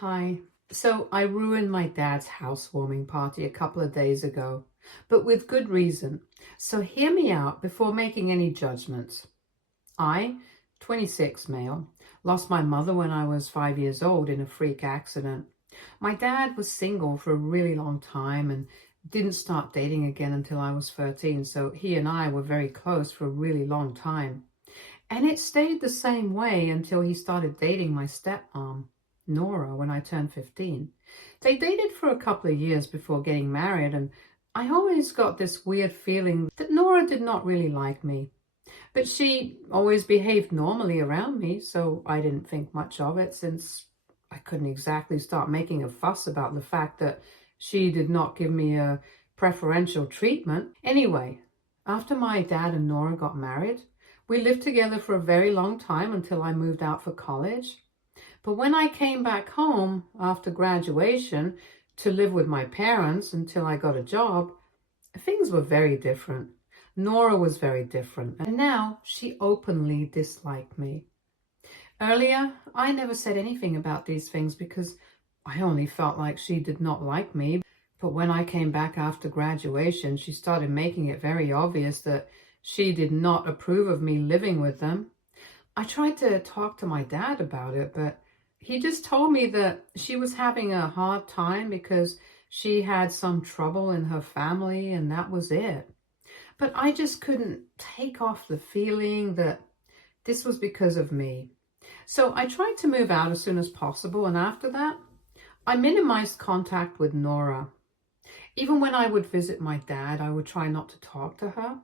Hi. So I ruined my dad's housewarming party a couple of days ago, but with good reason. So hear me out before making any judgments. I, 26 male, lost my mother when I was 5 years old in a freak accident. My dad was single for a really long time and didn't start dating again until I was 13, so he and I were very close for a really long time. And it stayed the same way until he started dating my stepmom, Nora, when I turned 15. They dated for a couple of years before getting married, and I always got this weird feeling that Nora did not really like me. But she always behaved normally around me, so I didn't think much of it since I couldn't exactly start making a fuss about the fact that she did not give me a preferential treatment. Anyway, after my dad and Nora got married, we lived together for a very long time until I moved out for college. But when I came back home after graduation to live with my parents until I got a job, things were very different. Nora was very different, and now she openly disliked me. Earlier, I never said anything about these things because I only felt like she did not like me. But when I came back after graduation, she started making it very obvious that she did not approve of me living with them. I tried to talk to my dad about it, but he just told me that she was having a hard time because she had some trouble in her family, and that was it. But I just couldn't take off the feeling that this was because of me. So I tried to move out as soon as possible, and after that, I minimized contact with Nora. Even when I would visit my dad, I would try not to talk to her.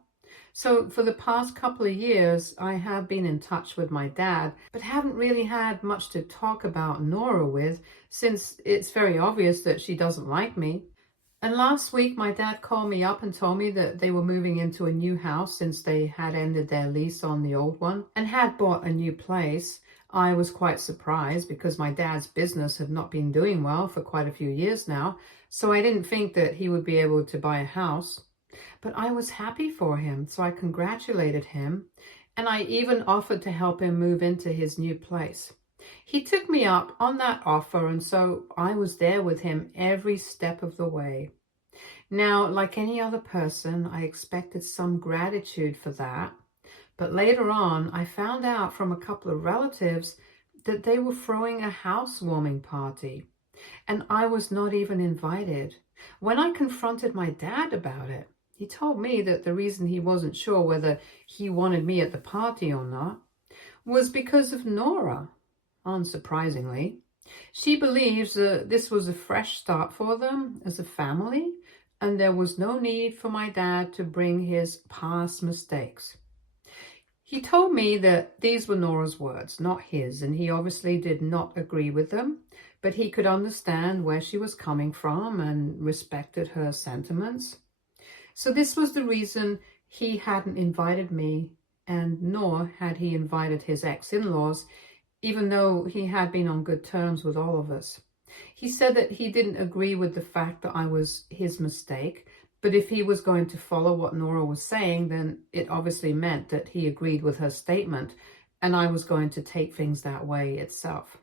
So for the past couple of years, I have been in touch with my dad, but haven't really had much to talk about Nora with, since it's very obvious that she doesn't like me. And last week, my dad called me up and told me that they were moving into a new house since they had ended their lease on the old one and had bought a new place. I was quite surprised because my dad's business had not been doing well for quite a few years now, so I didn't think that he would be able to buy a house. But I was happy for him, so I congratulated him, and I even offered to help him move into his new place. He took me up on that offer, and so I was there with him every step of the way. Now, like any other person, I expected some gratitude for that, but later on, I found out from a couple of relatives that they were throwing a housewarming party, and I was not even invited. When I confronted my dad about it, he told me that the reason he wasn't sure whether he wanted me at the party or not was because of Nora. Unsurprisingly, she believes that this was a fresh start for them as a family, and there was no need for my dad to bring his past mistakes. He told me that these were Nora's words, not his, and he obviously did not agree with them, but he could understand where she was coming from and respected her sentiments. So this was the reason he hadn't invited me, and nor had he invited his ex-in-laws, even though he had been on good terms with all of us. He said that he didn't agree with the fact that I was his mistake, but if he was going to follow what Nora was saying, then it obviously meant that he agreed with her statement, and I was going to take things that way itself.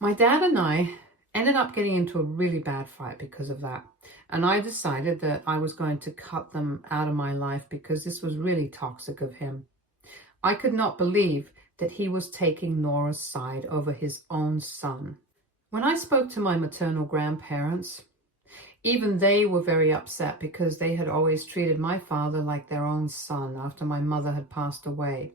My dad and I ended up getting into a really bad fight because of that. And I decided that I was going to cut them out of my life because this was really toxic of him. I could not believe that he was taking Nora's side over his own son. When I spoke to my maternal grandparents, even they were very upset because they had always treated my father like their own son after my mother had passed away.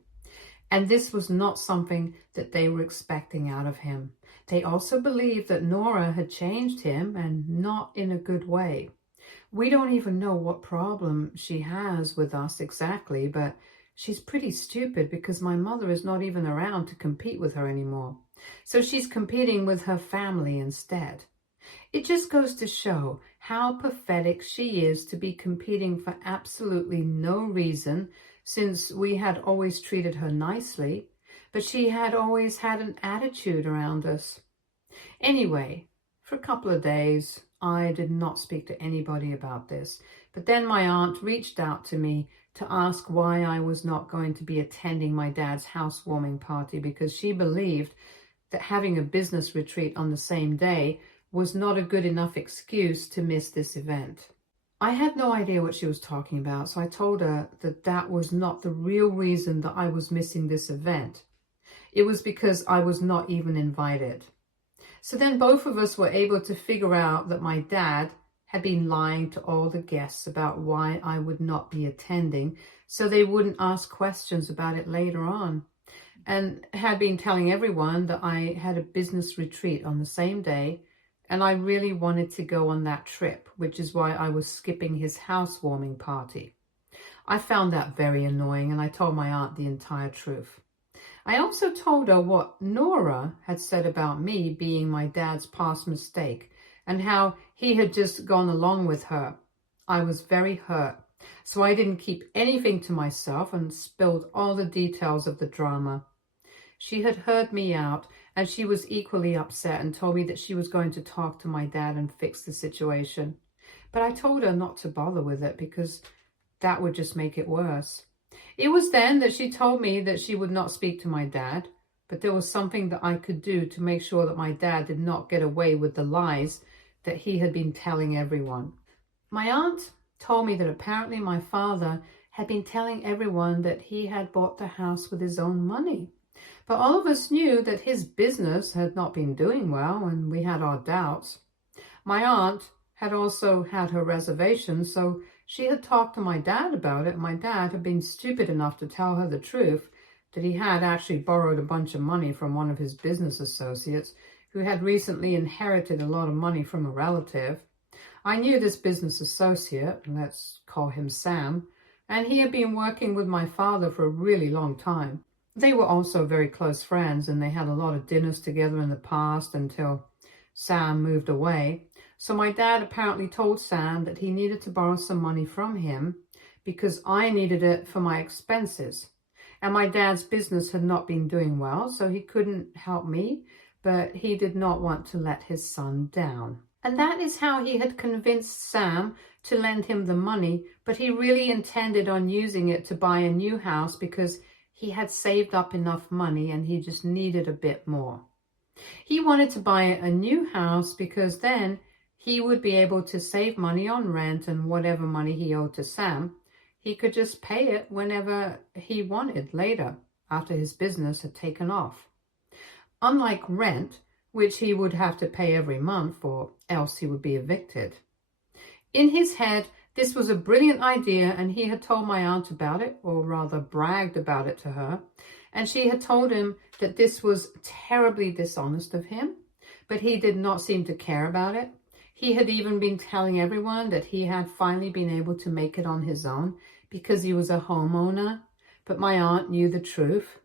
And this was not something that they were expecting out of him. They also believed that Nora had changed him, and not in a good way. We don't even know what problem she has with us exactly, but she's pretty stupid because my mother is not even around to compete with her anymore. So she's competing with her family instead. It just goes to show how pathetic she is to be competing for absolutely no reason, since we had always treated her nicely, but she had always had an attitude around us. Anyway, for a couple of days, I did not speak to anybody about this, but then my aunt reached out to me to ask why I was not going to be attending my dad's housewarming party because she believed that having a business retreat on the same day was not a good enough excuse to miss this event. I had no idea what she was talking about, so I told her that that was not the real reason that I was missing this event. It was because I was not even invited. So then both of us were able to figure out that my dad had been lying to all the guests about why I would not be attending, so they wouldn't ask questions about it later on, and had been telling everyone that I had a business retreat on the same day, and I really wanted to go on that trip, which is why I was skipping his housewarming party. I found that very annoying, and I told my aunt the entire truth. I also told her what Nora had said about me being my dad's past mistake and how he had just gone along with her. I was very hurt, so I didn't keep anything to myself and spilled all the details of the drama. She had heard me out, and she was equally upset and told me that she was going to talk to my dad and fix the situation. But I told her not to bother with it because that would just make it worse. It was then that she told me that she would not speak to my dad, but there was something that I could do to make sure that my dad did not get away with the lies that he had been telling everyone. My aunt told me that apparently my father had been telling everyone that he had bought the house with his own money. But all of us knew that his business had not been doing well, and we had our doubts. My aunt had also had her reservations, so she had talked to my dad about it. My dad had been stupid enough to tell her the truth, that he had actually borrowed a bunch of money from one of his business associates who had recently inherited a lot of money from a relative. I knew this business associate, let's call him Sam, and he had been working with my father for a really long time. They were also very close friends, and they had a lot of dinners together in the past until Sam moved away. So my dad apparently told Sam that he needed to borrow some money from him because I needed it for my expenses. And my dad's business had not been doing well, so he couldn't help me, but he did not want to let his son down. And that is how he had convinced Sam to lend him the money, but he really intended on using it to buy a new house because he had saved up enough money and he just needed a bit more. He wanted to buy a new house because then he would be able to save money on rent, and whatever money he owed to Sam, he could just pay it whenever he wanted later, after his business had taken off. Unlike rent, which he would have to pay every month or else he would be evicted. In his head, this was a brilliant idea, and he had told my aunt about it, or rather bragged about it to her, and she had told him that this was terribly dishonest of him, but he did not seem to care about it. He had even been telling everyone that he had finally been able to make it on his own because he was a homeowner, but my aunt knew the truth.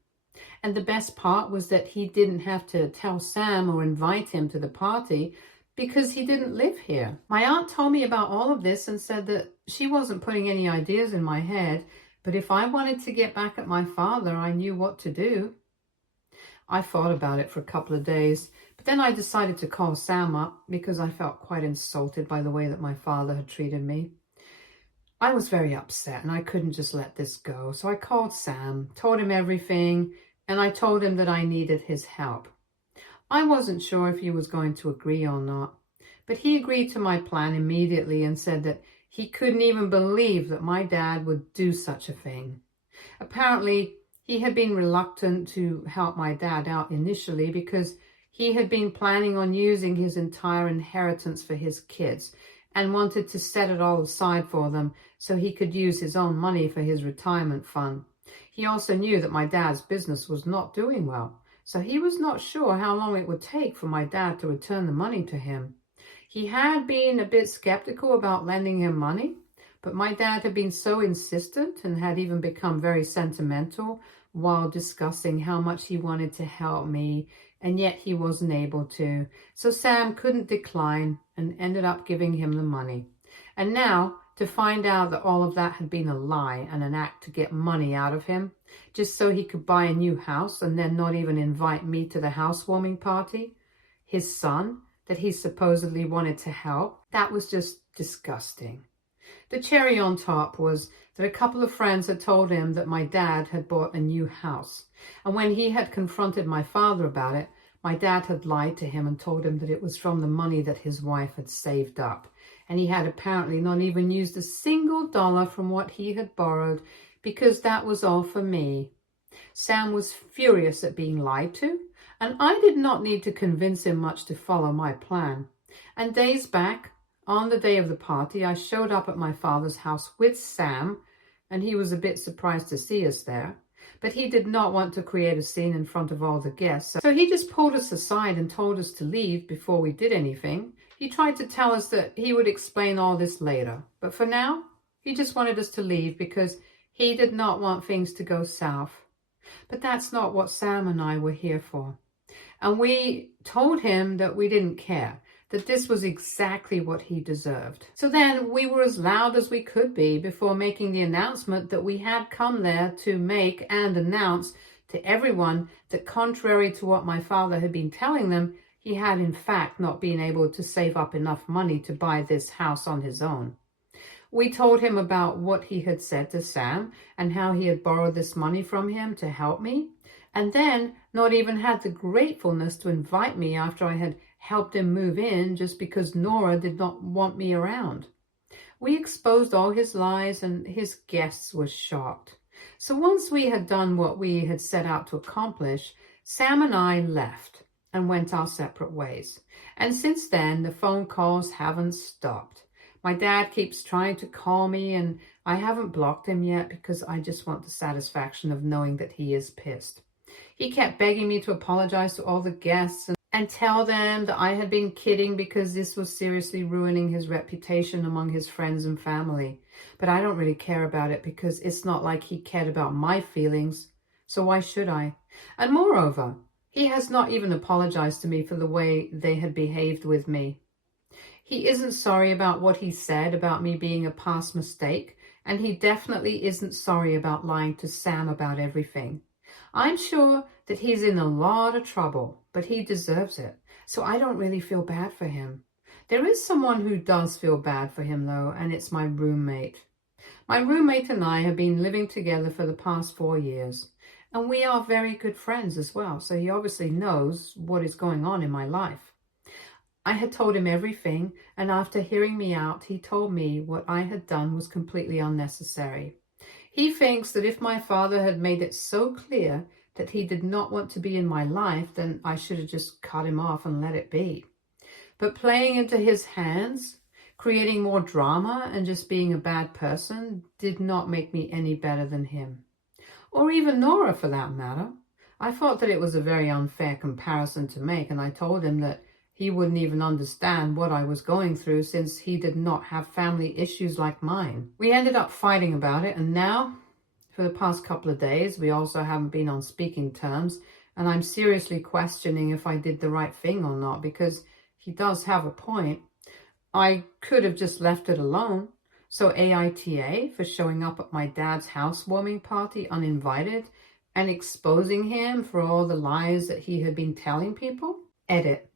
And the best part was that he didn't have to tell Sam or invite him to the party because he didn't live here. My aunt told me about all of this and said that she wasn't putting any ideas in my head, but if I wanted to get back at my father, I knew what to do. I thought about it for a couple of days, but then I decided to call Sam up because I felt quite insulted by the way that my father had treated me. I was very upset and I couldn't just let this go, so I called Sam, told him everything, and I told him that I needed his help. I wasn't sure if he was going to agree or not, but he agreed to my plan immediately and said that he couldn't even believe that my dad would do such a thing. Apparently, he had been reluctant to help my dad out initially because he had been planning on using his entire inheritance for his kids and wanted to set it all aside for them so he could use his own money for his retirement fund. He also knew that my dad's business was not doing well, so he was not sure how long it would take for my dad to return the money to him. He had been a bit skeptical about lending him money, but my dad had been so insistent and had even become very sentimental while discussing how much he wanted to help me, and yet he wasn't able to. So Sam couldn't decline and ended up giving him the money. And now, to find out that all of that had been a lie and an act to get money out of him, just so he could buy a new house and then not even invite me to the housewarming party, his son, that he supposedly wanted to help, that was just disgusting. The cherry on top was that a couple of friends had told him that my dad had bought a new house. And when he had confronted my father about it, My dad had lied to him and told him that it was from the money that his wife had saved up. And he had apparently not even used a single dollar from what he had borrowed because that was all for me. Sam was furious at being lied to, and I did not need to convince him much to follow my plan. And days back, on the day of the party, I showed up at my father's house with Sam, and he was a bit surprised to see us there. But he did not want to create a scene in front of all the guests, so he just pulled us aside and told us to leave before we did anything. He tried to tell us that he would explain all this later, but for now, he just wanted us to leave because he did not want things to go south. But that's not what Sam and I were here for. And we told him that we didn't care, that this was exactly what he deserved. So then we were as loud as we could be before making the announcement that we had come there to make and announce to everyone that contrary to what my father had been telling them, he had in fact not been able to save up enough money to buy this house on his own. We told him about what he had said to Sam and how he had borrowed this money from him to help me, and then not even had the gratefulness to invite me after I had helped him move in just because Nora did not want me around. We exposed all his lies and his guests were shocked. So once we had done what we had set out to accomplish, Sam and I left and went our separate ways. And since then, the phone calls haven't stopped. My dad keeps trying to call me and I haven't blocked him yet because I just want the satisfaction of knowing that he is pissed. He kept begging me to apologize to all the guests and tell them that I had been kidding because this was seriously ruining his reputation among his friends and family. But I don't really care about it because it's not like he cared about my feelings, so why should I? And moreover, he has not even apologized to me for the way they had behaved with me. He isn't sorry about what he said about me being a past mistake, and he definitely isn't sorry about lying to Sam about everything. I'm sure that he's in a lot of trouble, but he deserves it, so I don't really feel bad for him. There is someone who does feel bad for him, though, and it's my roommate. My roommate and I have been living together for the past 4 years, and we are very good friends as well, so he obviously knows what is going on in my life. I had told him everything, and after hearing me out, he told me what I had done was completely unnecessary. He thinks that if my father had made it so clear that he did not want to be in my life, then I should have just cut him off and let it be. But playing into his hands, creating more drama, and just being a bad person did not make me any better than him. Or even Nora, for that matter. I thought that it was a very unfair comparison to make, and I told him that he wouldn't even understand what I was going through since he did not have family issues like mine. We ended up fighting about it, and now, for the past couple of days, we also haven't been on speaking terms, and I'm seriously questioning if I did the right thing or not, because he does have a point. I could have just left it alone. So AITA for showing up at my dad's housewarming party uninvited and exposing him for all the lies that he had been telling people. Edit.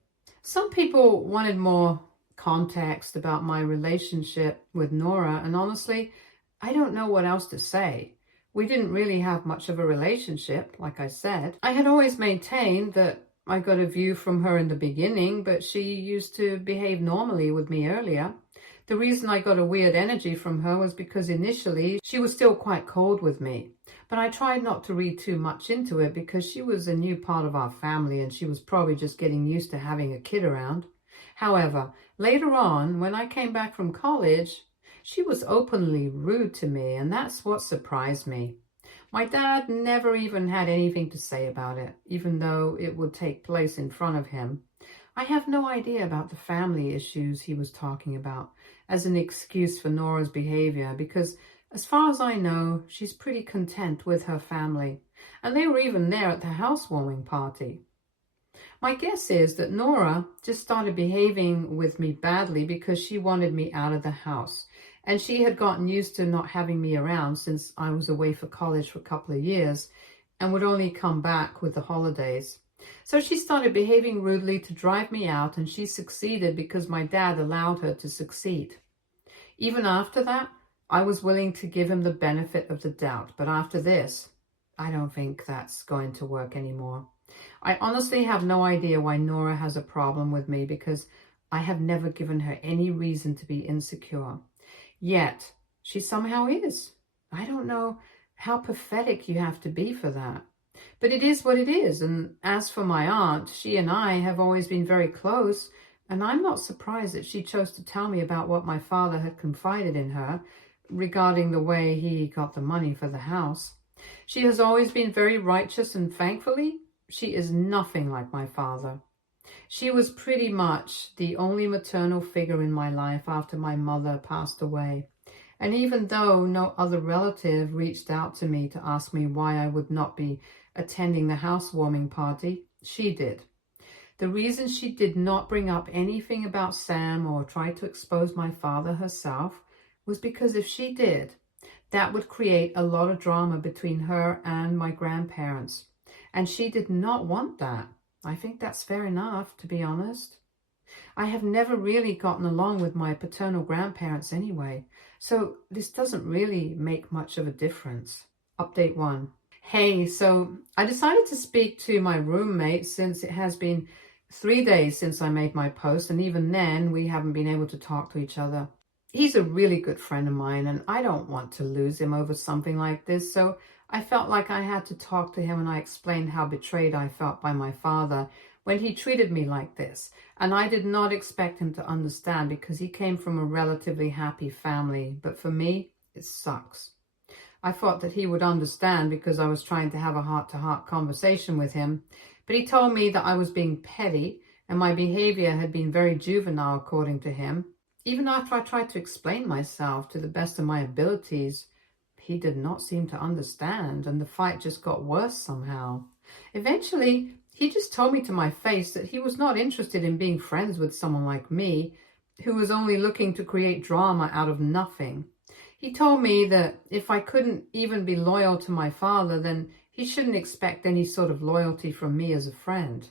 Some people wanted more context about my relationship with Nora, and honestly, I don't know what else to say. We didn't really have much of a relationship, like I said. I had always maintained that I got a view from her in the beginning, but she used to behave normally with me earlier. The reason I got a weird energy from her was because initially she was still quite cold with me. But I tried not to read too much into it because she was a new part of our family and she was probably just getting used to having a kid around. However, later on, when I came back from college, she was openly rude to me, and that's what surprised me. My dad never even had anything to say about it, even though it would take place in front of him. I have no idea about the family issues he was talking about as an excuse for Nora's behavior because, as far as I know, she's pretty content with her family, and they were even there at the housewarming party. My guess is that Nora just started behaving with me badly because she wanted me out of the house, and she had gotten used to not having me around since I was away for college for a couple of years and would only come back with the holidays. So she started behaving rudely to drive me out, and she succeeded because my dad allowed her to succeed. Even after that, I was willing to give him the benefit of the doubt, but after this, I don't think that's going to work anymore. I honestly have no idea why Nora has a problem with me because I have never given her any reason to be insecure. Yet, she somehow is. I don't know how pathetic you have to be for that. But it is what it is. And as for my aunt, she and I have always been very close, and I'm not surprised that she chose to tell me about what my father had confided in her regarding the way he got the money for the house. She has always been very righteous, and thankfully, she is nothing like my father. She was pretty much the only maternal figure in my life after my mother passed away. And even though no other relative reached out to me to ask me why I would not be attending the housewarming party, she did. The reason she did not bring up anything about Sam or try to expose my father herself was because if she did, that would create a lot of drama between her and my grandparents. And she did not want that. I think that's fair enough, to be honest. I have never really gotten along with my paternal grandparents anyway, so this doesn't really make much of a difference. Update 1. Hey, so I decided to speak to my roommate since it has been 3 days since I made my post, and even then we haven't been able to talk to each other. He's a really good friend of mine, and I don't want to lose him over something like this, so I felt like I had to talk to him, and I explained how betrayed I felt by my father when he treated me like this. And I did not expect him to understand because he came from a relatively happy family, but for me, it sucks. I thought that he would understand because I was trying to have a heart-to-heart conversation with him, but he told me that I was being petty and my behavior had been very juvenile according to him. Even after I tried to explain myself to the best of my abilities, he did not seem to understand, and the fight just got worse somehow. Eventually, he just told me to my face that he was not interested in being friends with someone like me, who was only looking to create drama out of nothing. He told me that if I couldn't even be loyal to my father, then he shouldn't expect any sort of loyalty from me as a friend.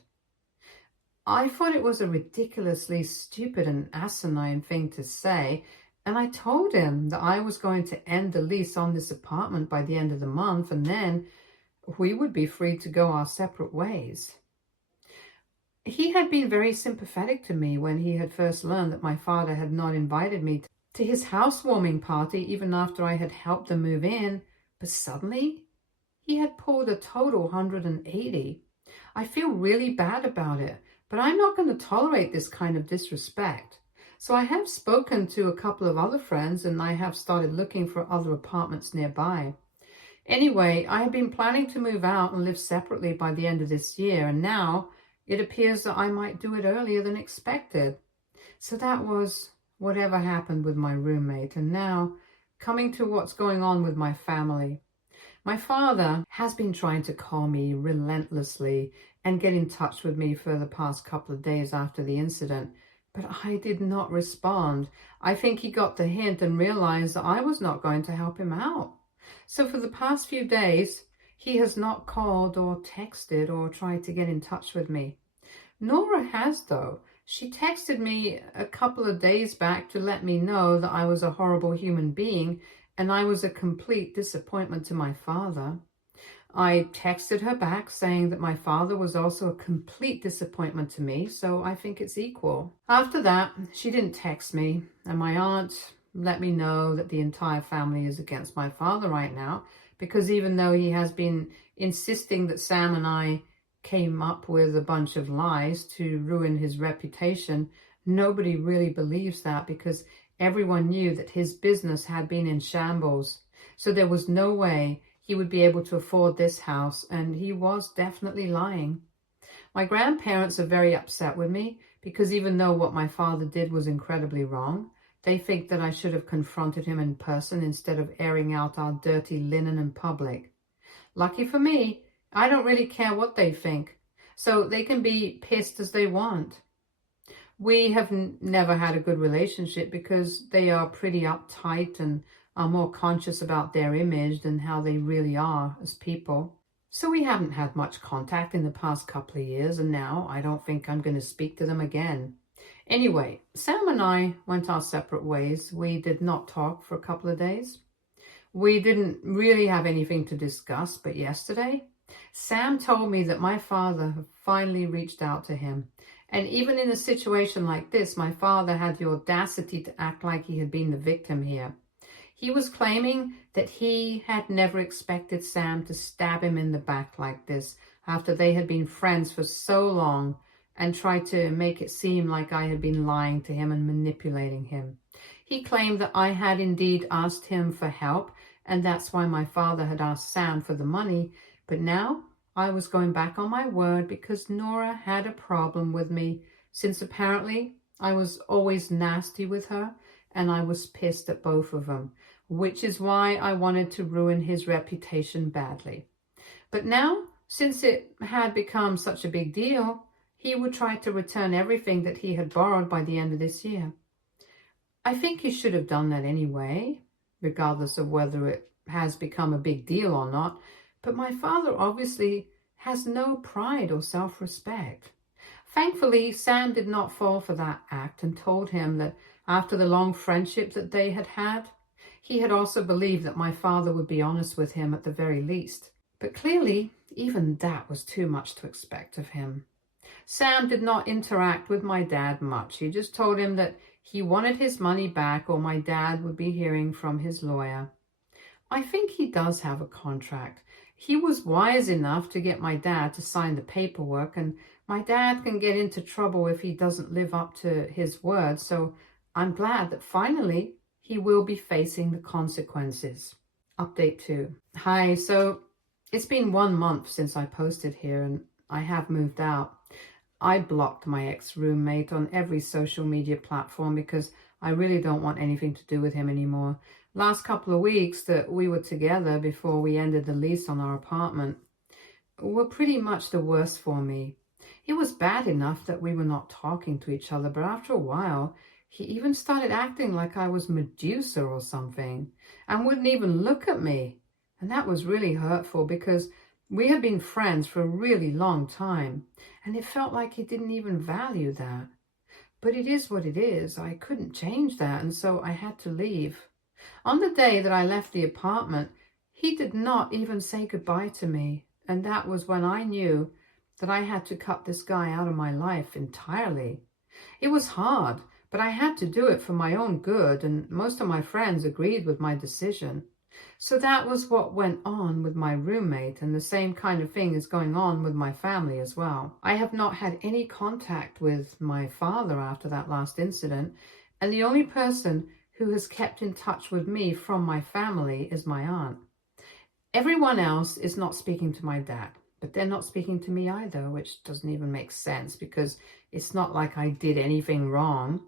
I thought it was a ridiculously stupid and asinine thing to say, and I told him that I was going to end the lease on this apartment by the end of the month, and then we would be free to go our separate ways. He had been very sympathetic to me when he had first learned that my father had not invited me to his housewarming party even after I had helped them move in, but suddenly he had pulled a total 180. I feel really bad about it, but I'm not going to tolerate this kind of disrespect. So I have spoken to a couple of other friends, and I have started looking for other apartments nearby. Anyway, I have been planning to move out and live separately by the end of this year, and now it appears that I might do it earlier than expected. So that was whatever happened with my roommate, and now coming to what's going on with my family. My father has been trying to call me relentlessly and get in touch with me for the past couple of days after the incident, but I did not respond. I think he got the hint and realized that I was not going to help him out. So for the past few days, he has not called or texted or tried to get in touch with me. Nora has, though. She texted me a couple of days back to let me know that I was a horrible human being and I was a complete disappointment to my father. I texted her back saying that my father was also a complete disappointment to me, so I think it's equal. After that, she didn't text me, and my aunt let me know that the entire family is against my father right now, because even though he has been insisting that Sam and I came up with a bunch of lies to ruin his reputation, nobody really believes that because everyone knew that his business had been in shambles. So there was no way he would be able to afford this house, and he was definitely lying. My grandparents are very upset with me because even though what my father did was incredibly wrong, they think that I should have confronted him in person instead of airing out our dirty linen in public. Lucky for me, I don't really care what they think, so they can be pissed as they want. We have never had a good relationship because they are pretty uptight and are more conscious about their image than how they really are as people. So we haven't had much contact in the past couple of years, and now I don't think I'm going to speak to them again. Anyway, Sam and I went our separate ways. We did not talk for a couple of days. We didn't really have anything to discuss, but yesterday Sam told me that my father had finally reached out to him. And even in a situation like this, my father had the audacity to act like he had been the victim here. He was claiming that he had never expected Sam to stab him in the back like this after they had been friends for so long, and tried to make it seem like I had been lying to him and manipulating him. He claimed that I had indeed asked him for help, and that's why my father had asked Sam for the money, but now I was going back on my word because Nora had a problem with me, since apparently I was always nasty with her, and I was pissed at both of them, which is why I wanted to ruin his reputation badly. But now, since it had become such a big deal, he would try to return everything that he had borrowed by the end of this year. I think he should have done that anyway, regardless of whether it has become a big deal or not, but my father obviously has no pride or self-respect. Thankfully, Sam did not fall for that act and told him that after the long friendship that they had had, he had also believed that my father would be honest with him at the very least. But clearly, even that was too much to expect of him. Sam did not interact with my dad much. He just told him that he wanted his money back or my dad would be hearing from his lawyer. I think he does have a contract. He was wise enough to get my dad to sign the paperwork, and my dad can get into trouble if he doesn't live up to his word, so I'm glad that finally he will be facing the consequences. Update 2. Hi, so it's been 1 month since I posted here and I have moved out. I blocked my ex-roommate on every social media platform because I really don't want anything to do with him anymore. Last couple of weeks that we were together before we ended the lease on our apartment were pretty much the worst for me. It was bad enough that we were not talking to each other, but after a while, he even started acting like I was Medusa or something and wouldn't even look at me. And that was really hurtful because we had been friends for a really long time, and it felt like he didn't even value that. But it is what it is. I couldn't change that, and so I had to leave. On the day that I left the apartment, he did not even say goodbye to me, and that was when I knew that I had to cut this guy out of my life entirely. It was hard, but I had to do it for my own good, and most of my friends agreed with my decision. So that was what went on with my roommate, and the same kind of thing is going on with my family as well. I have not had any contact with my father after that last incident, and the only person who has kept in touch with me from my family is my aunt. Everyone else is not speaking to my dad, but they're not speaking to me either, which doesn't even make sense because it's not like I did anything wrong.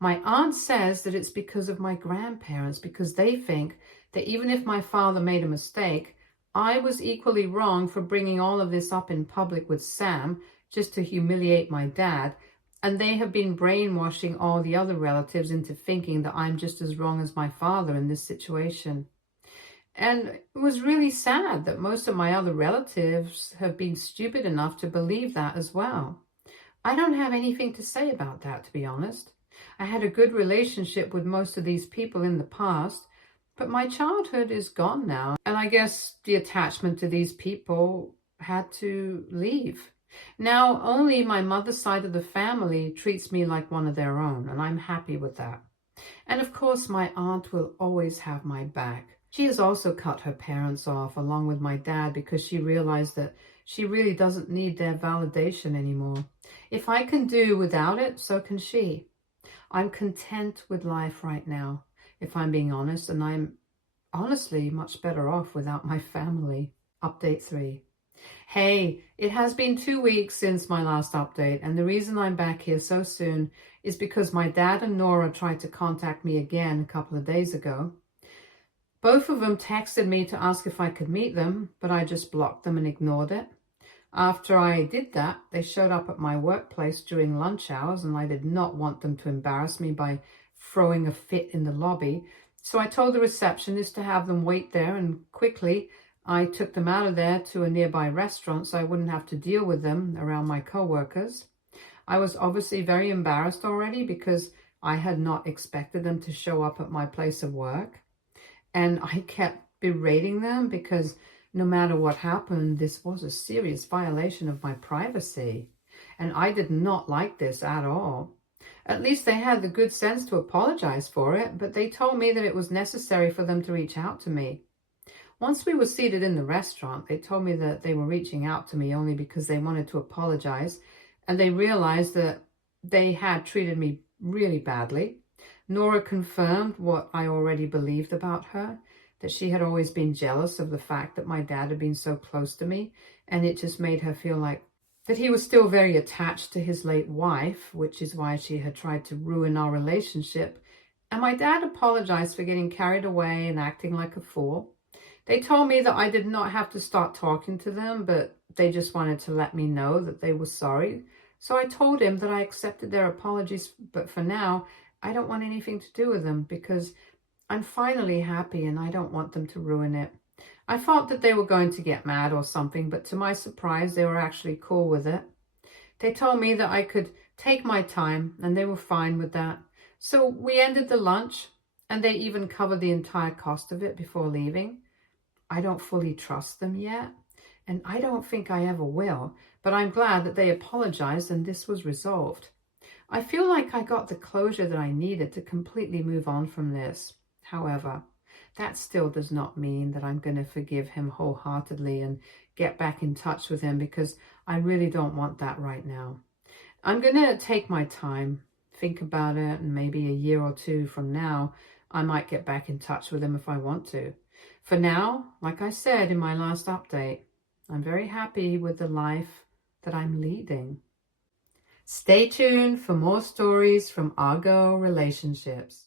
My aunt says that it's because of my grandparents, because they think that even if my father made a mistake, I was equally wrong for bringing all of this up in public with Sam just to humiliate my dad, and they have been brainwashing all the other relatives into thinking that I'm just as wrong as my father in this situation. And it was really sad that most of my other relatives have been stupid enough to believe that as well. I don't have anything to say about that, to be honest. I had a good relationship with most of these people in the past, but my childhood is gone now, and I guess the attachment to these people had to leave. Now only my mother's side of the family treats me like one of their own, and I'm happy with that. And of course my aunt will always have my back. She has also cut her parents off along with my dad because she realized that she really doesn't need their validation anymore. If I can do without it, so can she. I'm content with life right now, if I'm being honest, and I'm honestly much better off without my family. Update 3. Hey, it has been 2 weeks since my last update, and the reason I'm back here so soon is because my dad and Nora tried to contact me again a couple of days ago. Both of them texted me to ask if I could meet them, but I just blocked them and ignored it. After I did that, they showed up at my workplace during lunch hours, and I did not want them to embarrass me by throwing a fit in the lobby. So I told the receptionist to have them wait there, and quickly I took them out of there to a nearby restaurant so I wouldn't have to deal with them around my co-workers. I was obviously very embarrassed already because I had not expected them to show up at my place of work. And I kept berating them because no matter what happened, this was a serious violation of my privacy. And I did not like this at all. At least they had the good sense to apologize for it, but they told me that it was necessary for them to reach out to me. Once we were seated in the restaurant, they told me that they were reaching out to me only because they wanted to apologize, and they realized that they had treated me really badly. Nora confirmed what I already believed about her, that she had always been jealous of the fact that my dad had been so close to me, and it just made her feel like that he was still very attached to his late wife, which is why she had tried to ruin our relationship. And my dad apologized for getting carried away and acting like a fool. They told me that I did not have to start talking to them, but they just wanted to let me know that they were sorry. So I told him that I accepted their apologies, but for now, I don't want anything to do with them because I'm finally happy and I don't want them to ruin it. I thought that they were going to get mad or something, but to my surprise, they were actually cool with it. They told me that I could take my time and they were fine with that. So we ended the lunch and they even covered the entire cost of it before leaving. I don't fully trust them yet, and I don't think I ever will, but I'm glad that they apologized and this was resolved. I feel like I got the closure that I needed to completely move on from this. However, that still does not mean that I'm going to forgive him wholeheartedly and get back in touch with him, because I really don't want that right now. I'm going to take my time, think about it, and maybe a year or two from now, I might get back in touch with him if I want to. For now, like I said in my last update, I'm very happy with the life that I'm leading. Stay tuned for more stories from Argo Relationships.